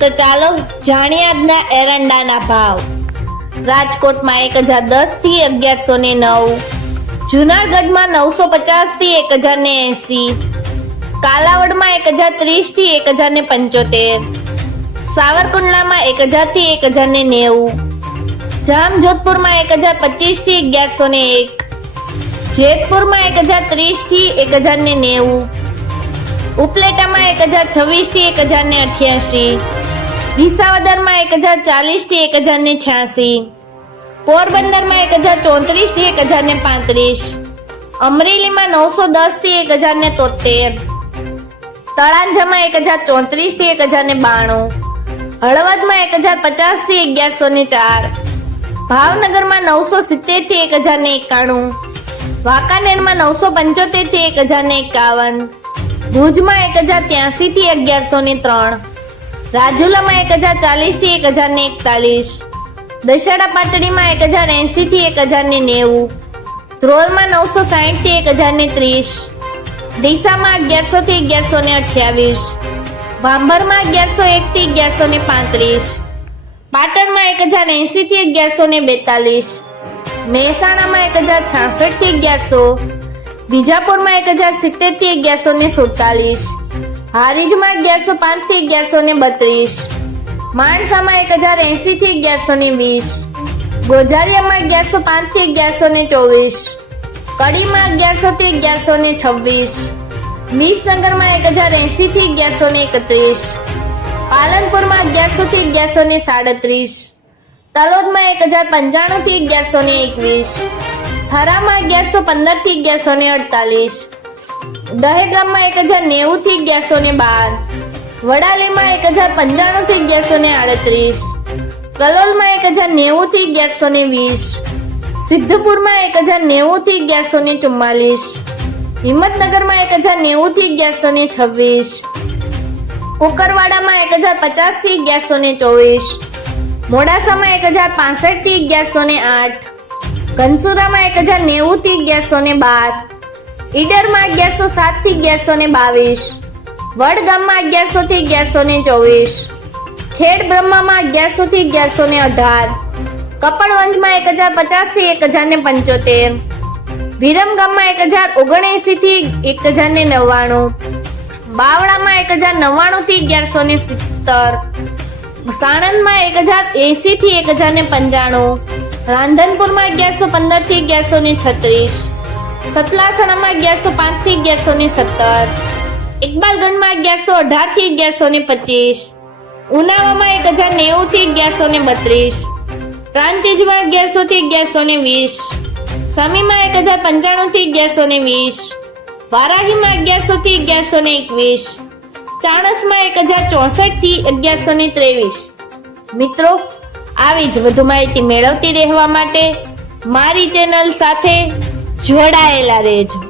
તો ચાલો જાણીએ આજના એરંડાના ભાવ રાજકોટમાં એક હજાર દસથી અગિયારસો ને નવ જુનાગઢમાં નવસો પચાસથી એક હજાર ને એસી કાલાવડમાં એક હજાર ત્રીસથી એક હજાર ને પંચોતેર સાવરકુંડલામાં એક હજારથી એક હજાર ને નેવું જામજોધપુરમાં એક હજાર પચીસથી અગિયારસો ને એક જેતપુરમાં એક હજાર ત્રીસથી એક હજાર ને નેવું ઉપલેટામાં એક હજાર છવ્વીસથી એક હજાર ને અઠ્યાસી વિસાવદરમાં એક હજાર ચાલીસથી એક હજાર ને છ્યાસી પોરબંદરમાં એક હજાર ચોત્રીસથી એક હજાર ને પાંત્રીસ અમરેલીમાં નવસો દસથી એક હજાર ને તોતેર તળાંજામાં એક હજાર ચોત્રીસથી એક હજાર ને બાણું હળવદમાં એક હજાર પચાસથી અગિયારસો ને ચાર ભાવનગરમાં નવસો સિત્તેરથી એક હજાર ને એકાણું વાંકાનેરમાં નવસો પંચોતેરથી એક હજાર ને એકાવન ભુજમાં એક હજાર ત્યાસી થી અગિયારસો ને ત્રણ રાજુલામાં એક હજાર ચાલીસથી એક હજાર ને એકતાલીસ. દશેરા પાટડીમાં એક હજાર એંસીથી એક હજાર ને નેવું. ધ્રોલમાં નવસો સાહીઠથી એક હજાર ને ત્રીસ. ડીસામાં અગિયારસો થી અગિયારસો ને અઠ્યાવીસ. ભાંભરમાં અગિયારસો એક થી અગિયારસો ને પાંત્રીસ. પાટણમાં એક હજાર એંસીથી અગિયારસો ને બેતાલીસ. મહેસાણામાં એક હજાર છાસઠથી અગિયારસો. વિજાપુરમાં એક હજાર સિત્તેરથી અગિયારસો ને સુડતાલીસ. હારીજમાં અગિયારસો પાંચથી અગિયારસો ને બત્રીસ. માણસામાં એક હજાર એસી થી અગિયારસો ને વીસ. ગોઝારિયામાં અગિયારસો પાંચથી અગિયારસો ને ચોવીસ. કડીમાં અગિયારસો થી અગિયારસો ને છવ્વીસ. વિસનગરમાં એક હજાર એસી થી અગિયારસો ને એકત્રીસ. પાલનપુરમાં અગિયારસો થી અગિયારસો ને સાડત્રીસ. તલોદમાં એક હજાર પંચાણું થી અગિયારસો ને એકવીસ. થરામાં અગિયારસો પંદરથી અગિયારસો ને અડતાલીસ. દહેગામમાં એક હજાર નેવું થી અગિયારસો ને બાર. વડાલીમાં એક હજાર પંચાણું થી અગિયારસો ને આડત્રીસ. કલોલમાં એક હજાર નેવું થી અગિયારસો ને વીસ. સિદ્ધપુરમાં એક હજાર નેવું થી અગિયારસો ને ચુમ્માલીસ. હિંમતનગરમાં એક હજાર નેવું થી અગિયારસો ને છવ્વીસ. કુકરવાડામાં એક હજાર પચાસથી અગિયારસો ને ચોવીસ. મોડાસામાં એક હજાર પાસઠથી અગિયારસો ને આઠ. ઘનસુરામાં એક હજાર નેવું થી અગિયારસો ને બાર. ઈડરમાં અગિયારસો સાતથી અગિયારસો ને બાવીસ. વડગામમાં અગિયારસો થી અગિયારસો ને ચોવીસ. ખેડ બ્રહ્મામાં અગિયારસો થી અગિયારસો ને અઢાર. કપડવંજમાં એક હજાર પચાસથી એક હજાર ને પંચોતેર. વિરમગામમાં એક હજાર ઓગણએંસી થી એક હજાર ને નવ્વાણું. બાવળામાં એક હજાર નવ્વાણું થી અગિયારસો ને સિત્તર. સાણંદમાં એક હજાર એસી થી એક હજાર ને પંચાણું. રાંધનપુરમાં અગિયારસો પંદરથી અગિયારસો ને છત્રીસ. સતલાસણામાં અગિયારસો પાંચથી અગિયારસો ને સત્તર. ઇકબાલગંજમાં અગિયારસો અઢારથી અગિયારસો ને પચીસ. ઉનાવામાં એક હજાર નેવું થી અગિયારસો ને બત્રીસ. પ્રાંતિજમાં અગિયારસો થી અગિયારસો ને વીસ. સમીમાં એક હજાર પંચાણું થી અગિયારસો ને વીસ. વારાહીમાં અગિયારસો થી અગિયારસો ને એકવીસ. ચાણસમાં એક હજાર ચોસઠથી અગિયારસો ને ત્રેવીસ. મિત્રો, આવી જ વધુ માહિતી મેળવતી રહેવા માટે મારી ચેનલ સાથે જોડાયેલા રહેજો.